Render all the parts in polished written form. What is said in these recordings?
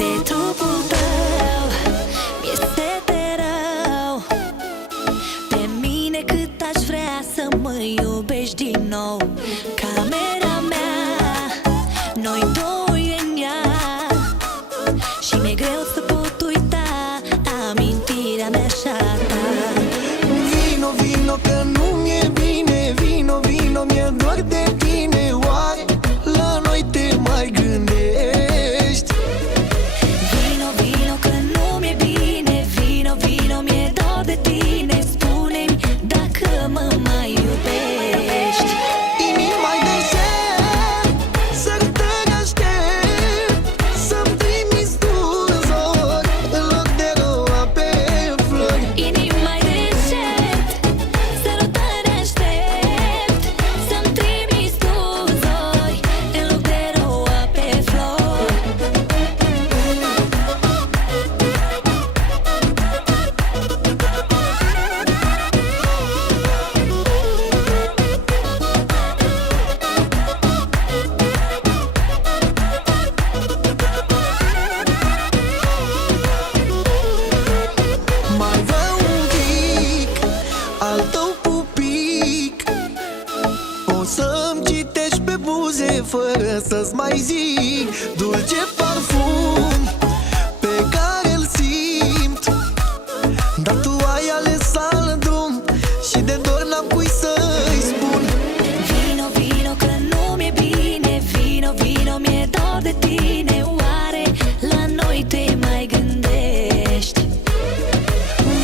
de trupul tău, mi-e sete rău. Pe mine cât aș vrea să mă iubești din nou. Camera mea, noi doi în ea, și mi-e greu să pot uita amintirea mea și a ta. Vino, vino că nu mi-e bine, vino, vino, mi-e doar de tine. Oare la noi te mai gândești? Vino, vino că nu mi-e bine, vino, vino, mi-e dor de tine. Spune-mi dacă mă mai iubești. Inima-i deșert, sărutări aștept, să-mi trimiți tu în zori, în loc de roa pe flori. Inima-i deșert, sărutări aștept, să-mi trimiți tu zori, în loc de roa pe flori. Mai vă un pic, al tău pupic, o să-mi citești pe buze fără să-ți mai zic. Dulce parfum pe care îl simt, dar tu ai ales alt drum și de dor n-am cui să-i spun. Vino, vino că nu mi-e bine, vino, vino, mi-e dor de tine. Oare la noi te mai gândești?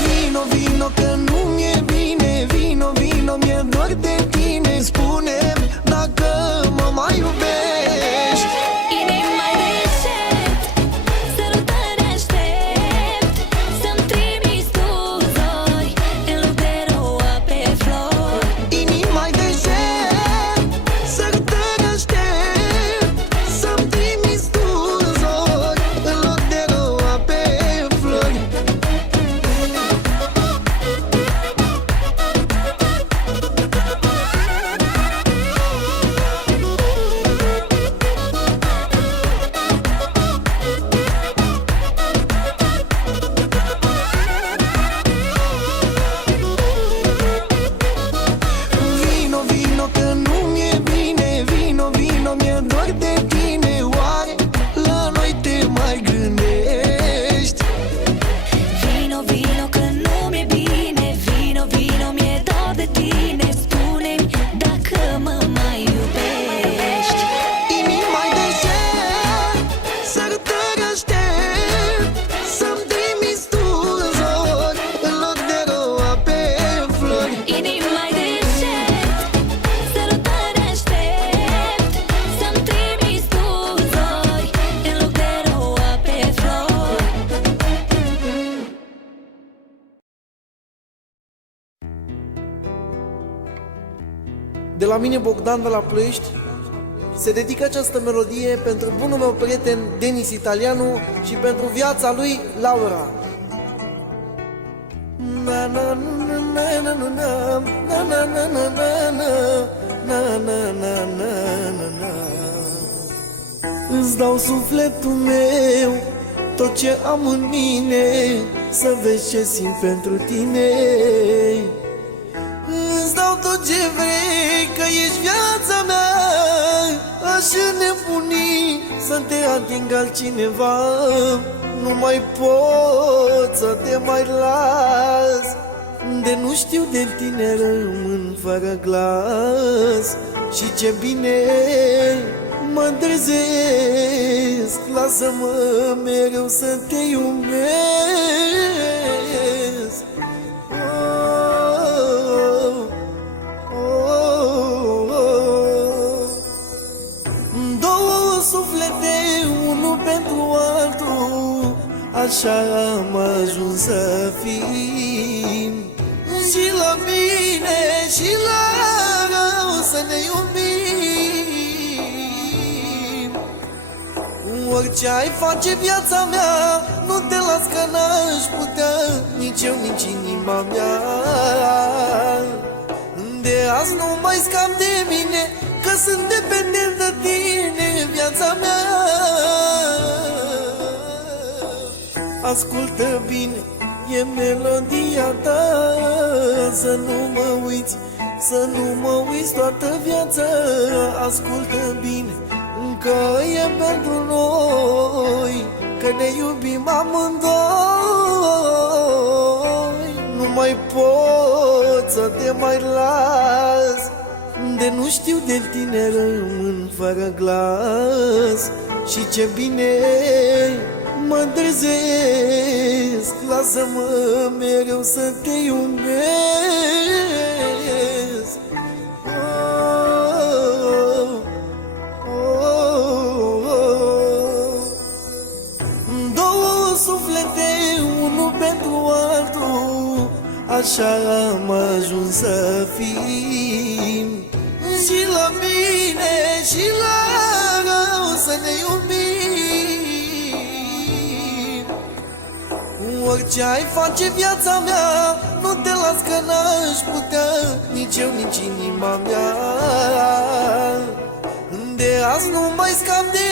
Vino, vino că nu mi-e bine, vino, vino, mi-e doar de tine. Spune-mi dacă mă mai iubești. Inima-i deșert, sărutări aștept, să-mi trimiți tu zori, în loc de roa pe flori. Inima-i deșert, sărutări aștept, să-mi trimiți tu în zori, în loc de roa pe flori. Vino, vino că nu mi-e bine, vino, vino, mi-e doar de tine. Oare la noi te mai gândești? Vino, vino că nu mi-e bine, vino, vino, mi-e dor de tine. Spune-mi dacă mă mai iubești. Inima-i deșert, sărutări aștept, să-mi trimiți tu în zori, în loc de roa pe flori. Inima-i deșert, sărutări aștept, să-mi trimiți tu zori, în loc de roa pe flori. De la mine, Bogdan de la Ploiești, se dedică această melodie pentru bunul meu prieten Denis Italianu și pentru viața lui, Laura. Na na na na na na na na na na na na na na na na. Îți dau sufletul meu, tot ce am în mine, să vezi ce simt pentru tine. Îți dau tot ce vrei, că ești viața mea. Aș înnebuni să te ating altcineva. Nu mai pot să te mai las. De nu știu de tine rămân fără glas. Și ce bine mă trezesc, lasă-mă mereu să te iubesc. Două suflete, unul pentru altul, așa am ajuns să fim. Și la bine și la rău să ne iubim. Orice ai face viața mea, nu te las că n-aș putea, nici eu, nici inima mea. De azi nu mai scap de mine, că sunt dependent de tine, viața mea. ascultă bine, e melodia ta. Să nu mă uiți, să nu mă uiți toată viața. Ascultă bine, că e pentru noi, că ne iubim amândoi. Nu mai pot să te mai las, de nu știu de tine rămân fără glas. Și ce bine mă trezesc, lasă-mă mereu să te iubesc. Două suflete, unul pentru altul, așa am ajuns să fim. Și la bine și la rău să ne iubim. Orice ai face viața mea, nu te las că n-aș putea, nici eu, nici inima mea. De azi nu mai scap de